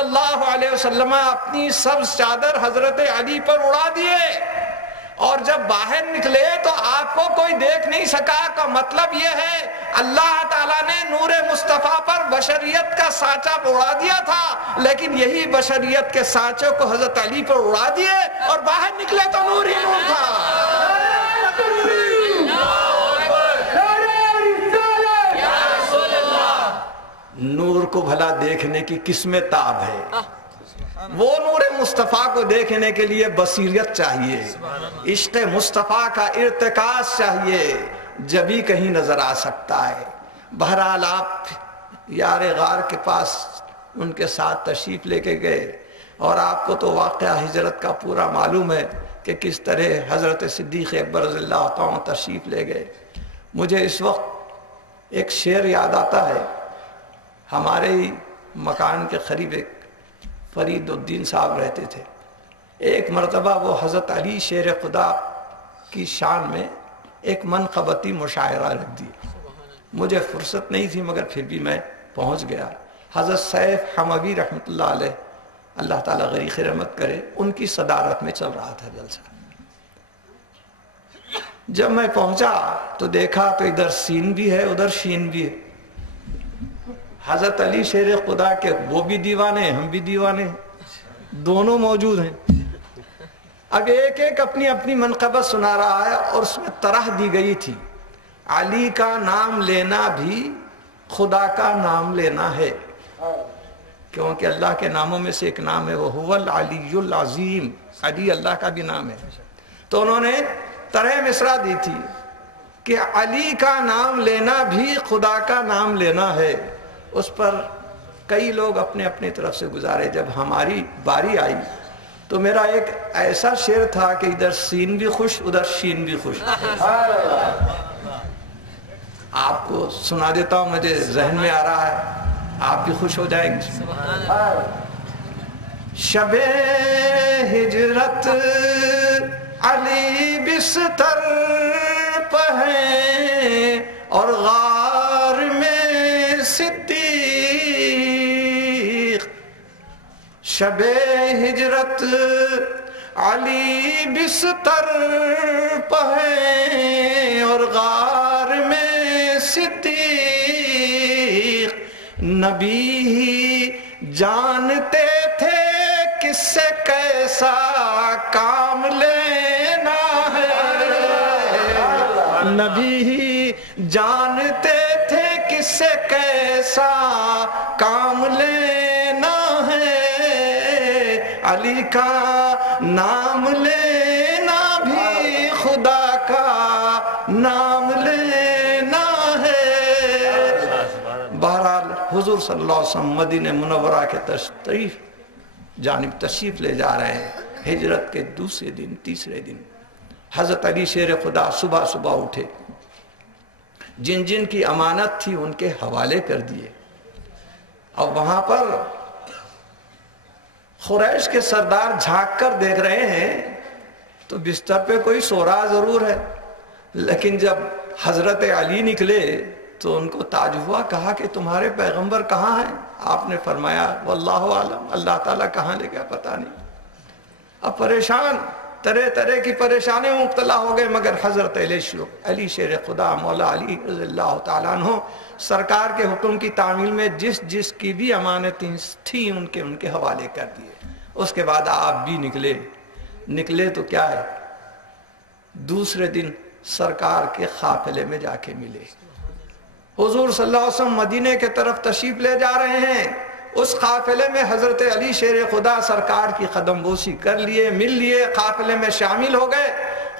اللہ علیہ وسلم اپنی سبز چادر حضرت علی پر اڑا دیے، اور جب باہر نکلے تو آپ کو کوئی دیکھ نہیں سکا۔ کا مطلب یہ ہے اللہ تعالیٰ نے نور مصطفیٰ پر بشریت کا سانچہ اڑا دیا تھا، لیکن یہی بشریت کے سانچوں کو حضرت علی پر اڑا دیے اور باہر نکلے تو نور ہی نور تھا۔ نور کو بھلا دیکھنے کی کس میں تاب ہے؟ وہ نور مصطفیٰ کو دیکھنے کے لیے بصیرت چاہیے، عشق مصطفیٰ کا ارتکاز چاہیے، جبھی کہیں نظر آ سکتا ہے۔ بہرحال آپ یار غار کے پاس ان کے ساتھ تشریف لے کے گئے، اور آپ کو تو واقعہ ہجرت کا پورا معلوم ہے کہ کس طرح حضرت صدیق اکبر رضی اللہ تعالیٰ تشریف لے گئے۔ مجھے اس وقت ایک شعر یاد آتا ہے، ہمارے ہی مکان کے قریب ایک فرید الدین صاحب رہتے تھے۔ ایک مرتبہ وہ حضرت علی شیر خدا کی شان میں ایک منقبتی مشاعرہ رکھ دی۔ مجھے فرصت نہیں تھی مگر پھر بھی میں پہنچ گیا۔ حضرت سیف حموی رحمۃ اللہ علیہ، اللہ تعالیٰ غریق رحمت کرے، ان کی صدارت میں چل رہا تھا جلسہ۔ جب میں پہنچا تو دیکھا تو ادھر سین بھی ہے ادھر شین بھی ہے۔ حضرت علی شیر خدا کے وہ بھی دیوانے ہیں، ہم بھی دیوانے ہیں، دونوں موجود ہیں۔ اب ایک ایک اپنی اپنی منقبت سنا رہا ہے، اور اس میں طرح دی گئی تھی، علی کا نام لینا بھی خدا کا نام لینا ہے، کیونکہ اللہ کے ناموں میں سے ایک نام ہے وہ هو العلی العظیم، علی اللہ کا بھی نام ہے۔ تو انہوں نے طرح مصرع دی تھی کہ علی کا نام لینا بھی خدا کا نام لینا ہے۔ اس پر کئی لوگ اپنے اپنے طرف سے گزارے۔ جب ہماری باری آئی تو میرا ایک ایسا شعر تھا کہ ادھر سین بھی خوش ادھر شین بھی خوش۔ آپ کو سنا دیتا ہوں، مجھے ذہن میں آ رہا ہے، آپ بھی خوش ہو جائیں گے۔ شب ہجرت علی بستر پہ ہیں اور غار میں صدیق، شب ہجرت علی بستر پہ ہیں اور غار میں صدیق، نبی ہی جانتے تھے کس سے کیسا کام لینا ہے، نبی ہی جانتے تھے کس سے کیسا کام لینا ہے، علی کا نام لینا بھی خدا کا نام لینا ہے۔ بہرحال حضور صلی اللہ علیہ وسلم مدینہ منورہ کے جانب تشریف لے جا رہے ہیں۔ ہجرت کے دوسرے دن تیسرے دن حضرت علی شیر خدا صبح صبح اٹھے، جن جن کی امانت تھی ان کے حوالے کر دیے، اور وہاں پر قریش کے سردار جھانک کر دیکھ رہے ہیں تو بستر پہ کوئی سو رہا ضرور ہے، لیکن جب حضرت علی نکلے تو ان کو تعجب ہوا، کہا کہ تمہارے پیغمبر کہاں ہیں؟ آپ نے فرمایا واللہ عالم، اللہ تعالیٰ کہاں لے گیا پتہ نہیں۔ اب پریشان، طرح طرح کی پریشانیوں میں مبتلا ہو گئے، مگر حضرت علی شیر خدا مولا علی رضی اللہ تعالیٰ عنہ سرکار کے حکم کی تعمیل میں جس جس کی بھی امانتیں تھیں ان کے حوالے کر دیے۔ اس کے بعد آپ بھی نکلے تو کیا ہے، دوسرے دن سرکار کے قافلے میں جا کے ملے۔ حضور صلی اللہ علیہ وسلم مدینہ کے طرف تشریف لے جا رہے ہیں، اس قافلے میں حضرت علی شیر خدا سرکار کی قدم بوسی کر لیے، مل لیے، قافلے میں شامل ہو گئے۔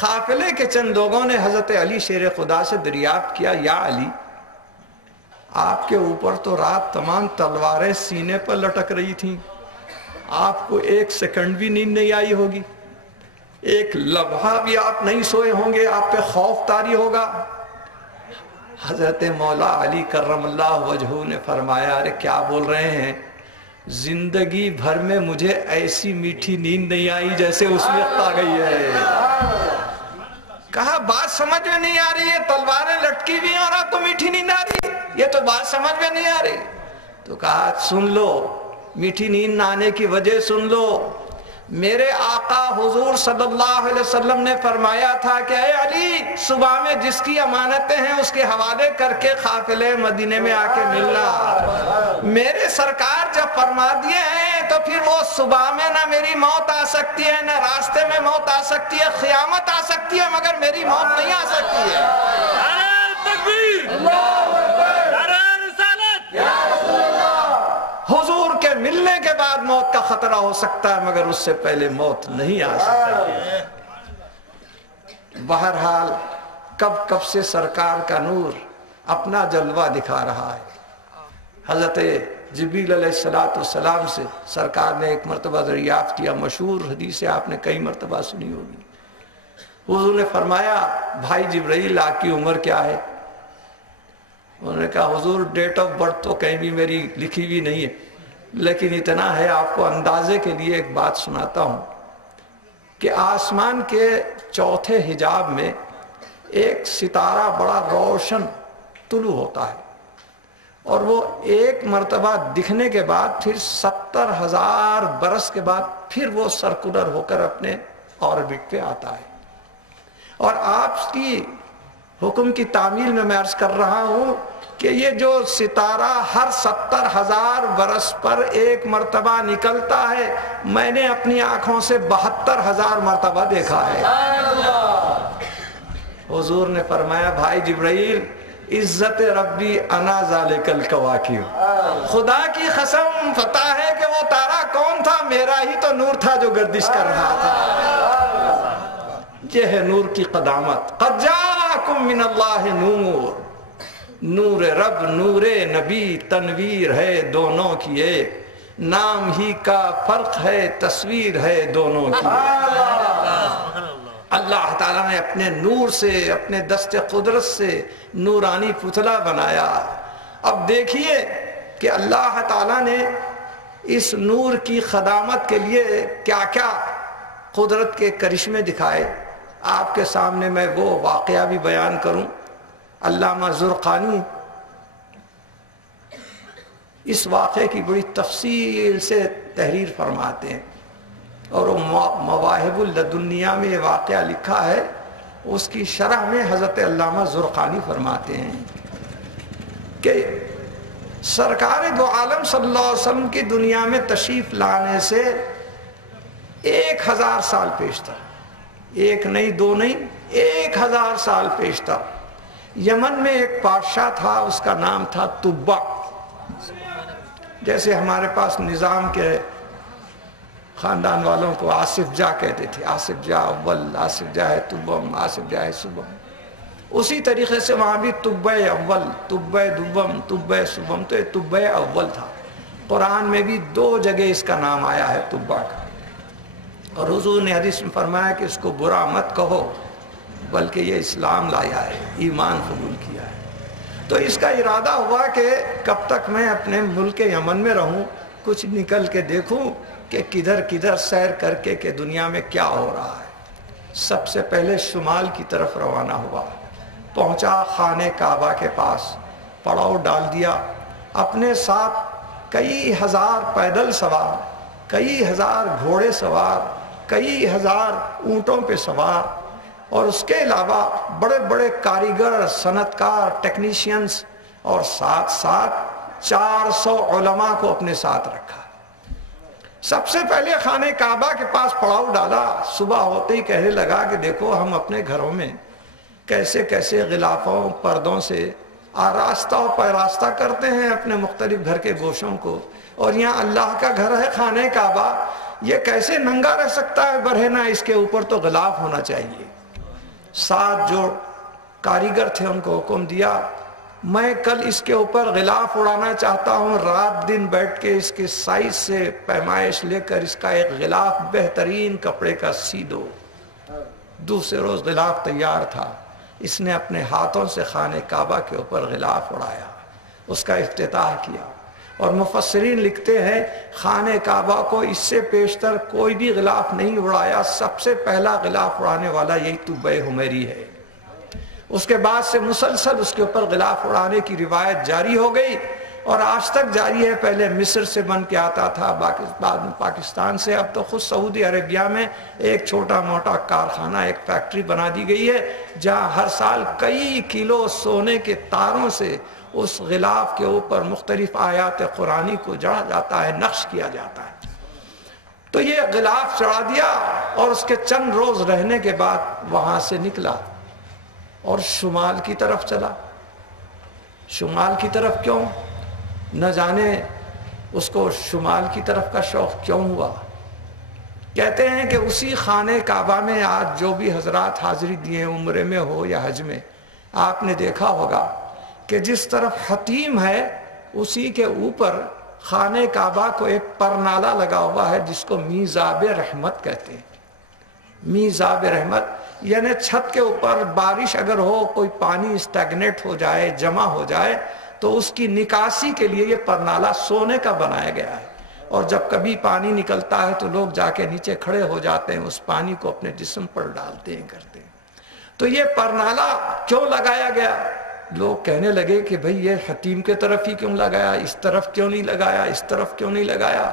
قافلے کے چند لوگوں نے حضرت علی شیر خدا سے دریافت کیا، یا علی، آپ کے اوپر تو رات تمام تلواریں سینے پر لٹک رہی تھیں، آپ کو ایک سیکنڈ بھی نیند نہیں آئی ہوگی، ایک لمحہ بھی آپ نہیں سوئے ہوں گے، آپ پہ خوف طاری ہوگا۔ حضرت مولا علی کرم اللہ وجہہ نے فرمایا، ارے کیا بول رہے ہیں، زندگی بھر میں مجھے ایسی میٹھی نیند نہیں آئی جیسے اس وقت آ گئی ہے۔ کہا بات سمجھ میں نہیں آ رہی ہے، تلواریں لٹکی ہوئی ہیں اور آپ کو میٹھی نیند آ رہی ہے، یہ تو بات سمجھ میں نہیں آ رہی۔ تو کہا سن لو، میٹھی نیند نہ آنے کی وجہ سن لو. میرے آقا حضور صلی اللہ علیہ وسلم نے فرمایا تھا کہ اے علی، صبح میں جس کی امانتیں ہیں اس کے حوالے کر کے قافلے مدینے میں آ کے ملنا. میرے سرکار جب فرما دیے ہیں تو پھر وہ صبح میں نہ میری موت آ سکتی ہے، نہ راستے میں موت آ سکتی ہے، قیامت آ سکتی ہے، مگر میری موت نہیں آ سکتی ہے. حضور کے ملنے کے بعد موت کا خطرہ ہو سکتا ہے، مگر اس سے پہلے موت نہیں آ سکتی. بہرحال کب سے سرکار کا نور اپنا جلوہ دکھا رہا ہے. حضرت جبریل علیہ السلام سے سرکار نے ایک مرتبہ دریافت کیا، مشہور حدیث ہے، آپ نے کئی مرتبہ سنی ہوگی. حضور نے فرمایا بھائی جبرائیل آپ کی عمر کیا ہے؟ انہوں نے کہا حضور ڈیٹ آف برتھ تو کہیں بھی میری لکھی بھی نہیں ہے، لیکن اتنا ہے آپ کو اندازے کے لیے ایک بات سناتا ہوں کہ آسمان کے چوتھے حجاب میں ایک ستارہ بڑا روشن طلوع ہوتا ہے، اور وہ ایک مرتبہ دکھنے کے بعد پھر 70,000 برس کے بعد پھر وہ سرکولر ہو کر اپنے آربٹ پہ آتا ہے. اور آپ کی حکم کی تعمیل میں عرض کر رہا ہوں کہ یہ جو ستارہ ہر 70,000 برس پر ایک مرتبہ نکلتا ہے، میں نے اپنی آنکھوں سے 72,000 مرتبہ دیکھا ہے. حضور نے فرمایا بھائی جبرائیل، عزت ربی انا ذالک الکواکب، خدا کی قسم پتہ ہے کہ وہ تارا کون تھا؟ میرا ہی تو نور تھا جو گردش کر رہا تھا. یہ ہے نور کی قدامت. قد جاءکم من اللہ نور، نور رب نور نبی تنویر ہے دونوں کی ایک، نام ہی کا فرق ہے تصویر ہے دونوں کی. اللہ تعالیٰ نے اپنے نور سے، اپنے دست قدرت سے نورانی پتلا بنایا. اب دیکھیے کہ اللہ تعالیٰ نے اس نور کی خدامت کے لیے کیا کیا قدرت کے کرشمے دکھائے. آپ کے سامنے میں وہ واقعہ بھی بیان کروں. علامہ زرقانی اس واقعے کی بڑی تفصیل سے تحریر فرماتے ہیں، اور وہ مواہب اللدنیہ میں یہ واقعہ لکھا ہے. اس کی شرح میں حضرت علامہ زرقانی فرماتے ہیں کہ سرکار دو عالم صلی اللہ علیہ وسلم کی دنیا میں تشریف لانے سے 1000 سال پیشتر، ایک نہیں دو نہیں 1000 سال پیشتر، یمن میں ایک بادشاہ تھا، اس کا نام تھا تبع. جیسے ہمارے پاس نظام کے خاندان والوں کو آصف جاہ کہتے تھے، آصف جاہ اول، آصف جاہ تبم، آصف جاہ سبم. اسی طریقے سے وہاں بھی تبع اول، تبع دوم، تبع سبم. تو یہ تبع اول تھا. قرآن میں بھی 2 جگہ اس کا نام آیا ہے تبع کا. اور حضور نے حدیث میں فرمایا کہ اس کو برا مت کہو، بلکہ یہ اسلام لایا ہے، ایمان قبول کیا ہے. تو اس کا ارادہ ہوا کہ کب تک میں اپنے ملک یمن میں رہوں، کچھ نکل کے دیکھوں کہ کدھر کدھر سیر کر کے کہ دنیا میں کیا ہو رہا ہے. سب سے پہلے شمال کی طرف روانہ ہوا، پہنچا خانہ کعبہ کے پاس، پڑاؤ ڈال دیا. اپنے ساتھ کئی ہزار پیدل سوار، کئی ہزار گھوڑے سوار، کئی ہزار اونٹوں پہ سوار، اور اس کے علاوہ بڑے بڑے کاریگر، صنعتکار، ٹیکنیشینز، اور ساتھ ساتھ 400 علماء کو اپنے ساتھ رکھا. سب سے پہلے خانہ کعبہ کے پاس پڑاؤ ڈالا. صبح ہوتے ہی کہنے لگا کہ دیکھو ہم اپنے گھروں میں کیسے کیسے غلافوں پردوں سے آراستہ و پیراستہ کرتے ہیں اپنے مختلف گھر کے گوشوں کو، اور یہاں اللہ کا گھر ہے خانہ کعبہ، یہ کیسے ننگا رہ سکتا ہے برہنہ؟ اس کے اوپر تو غلاف ہونا چاہیے. 7 جو کاریگر تھے ان کو حکم دیا، میں کل اس کے اوپر غلاف اڑانا چاہتا ہوں، رات دن بیٹھ کے اس کے سائز سے پیمائش لے کر اس کا ایک غلاف بہترین کپڑے کا سی دو. دوسرے روز غلاف تیار تھا. اس نے اپنے ہاتھوں سے خانہ کعبہ کے اوپر غلاف اڑایا، اس کا افتتاح کیا. اور مفسرین لکھتے ہیں خانہ کعبہ کو اس سے پیشتر کوئی بھی غلاف نہیں اڑایا. سب سے پہلا غلاف اڑانے والا یہی تبع حمیری ہے. اس کے بعد سے مسلسل اس کے اوپر غلاف اڑانے کی روایت جاری ہو گئی. اور آج تک جاری ہے. پہلے مصر سے بن کے آتا تھا، بعد میں پاکستان سے، اب تو خود سعودی عربیہ میں ایک چھوٹا موٹا کارخانہ، ایک فیکٹری بنا دی گئی ہے جہاں ہر سال کئی کلو سونے کے تاروں سے اس غلاف کے اوپر مختلف آیات قرآنی کو جڑا جاتا ہے، نقش کیا جاتا ہے. تو یہ غلاف چڑھا دیا اور اس کے چند روز رہنے کے بعد وہاں سے نکلا اور شمال کی طرف چلا. شمال کی طرف کیوں؟ نہ جانے اس کو شمال کی طرف کا شوق کیوں ہوا. کہتے ہیں کہ اسی خانہ کعبہ میں آج جو بھی حضرات حاضری دیے عمرے میں ہو یا حج میں، آپ نے دیکھا ہوگا کہ جس طرف حتیم ہے اسی کے اوپر خانہ کعبہ کو ایک پرنالہ لگا ہوا ہے جس کو میزاب رحمت کہتے ہیں. میزاب رحمت یعنی چھت کے اوپر بارش اگر ہو، کوئی پانی اسٹیگنیٹ ہو جائے، جمع ہو جائے، تو اس کی نکاسی کے لیے یہ پرنالہ سونے کا بنایا گیا ہے. اور جب کبھی پانی نکلتا ہے تو لوگ جا کے نیچے کھڑے ہو جاتے ہیں، اس پانی کو اپنے جسم پر ڈالتے ہیں، کرتے ہیں. تو یہ پرنالہ کیوں لگایا گیا؟ لوگ کہنے لگے کہ بھئی یہ حتیم کے طرف ہی کیوں لگایا، اس طرف کیوں نہیں لگایا، اس طرف کیوں نہیں لگایا؟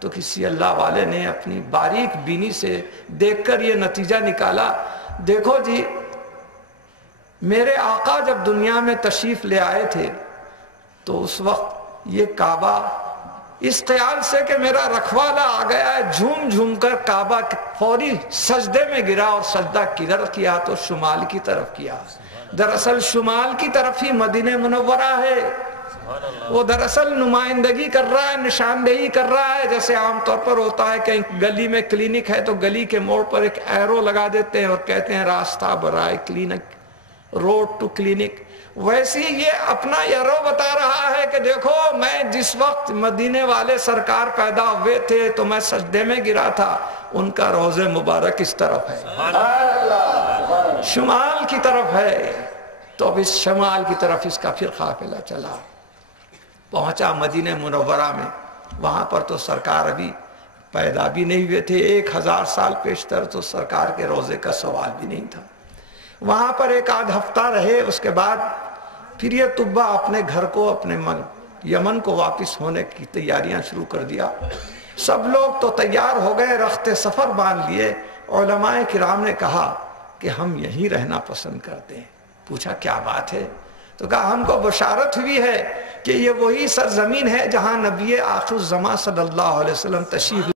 تو کسی اللہ والے نے اپنی باریک بینی سے دیکھ کر یہ نتیجہ نکالا. دیکھو جی، میرے آقا جب دنیا میں تشریف لے آئے تھے تو اس وقت یہ کعبہ اس خیال سے کہ میرا رکھوالا آ گیا ہے، جھوم جھوم کر کعبہ فوری سجدے میں گرا اور سجدہ کدھر کیا؟ تو شمال کی طرف کیا. دراصل شمال کی طرف ہی مدینہ منورہ ہے. وہ دراصل نمائندگی کر رہا ہے، نشاندہی کر رہا ہے. جیسے عام طور پر ہوتا ہے کہ گلی میں کلینک ہے تو گلی کے موڑ پر ایک ایرو لگا دیتے ہیں اور کہتے ہیں راستہ برائے کلینک، روڈ ٹو کلینک. ویسے یہ اپنا ایرو بتا رہا ہے کہ دیکھو میں جس وقت مدینے والے سرکار پیدا ہوئے تھے تو میں سجدے میں گرا تھا، ان کا روضہ مبارک اس طرف ہے، شمال کی طرف ہے. تو اب اس شمال کی طرف اس کا پھر قافلہ چلا، پہنچا مدینہ منورہ میں. وہاں پر تو سرکار ابھی پیدا بھی نہیں ہوئے تھے، 1000 سال پیشتر تو سرکار کے روضے کا سوال بھی نہیں تھا. وہاں پر ایک آدھ ہفتہ رہے، اس کے بعد پھر یہ طبہ اپنے گھر کو، اپنے یمن کو واپس ہونے کی تیاریاں شروع کر دیا. سب لوگ تو تیار ہو گئے، رخت سفر باندھ لیے. علماء کرام نے کہا کہ ہم یہیں رہنا پسند کرتے ہیں. پوچھا کیا بات ہے؟ تو کہا ہم کو بشارت ہوئی ہے کہ یہ وہی سرزمین ہے جہاں نبی آخر الزماں صلی اللہ علیہ وسلم تشریف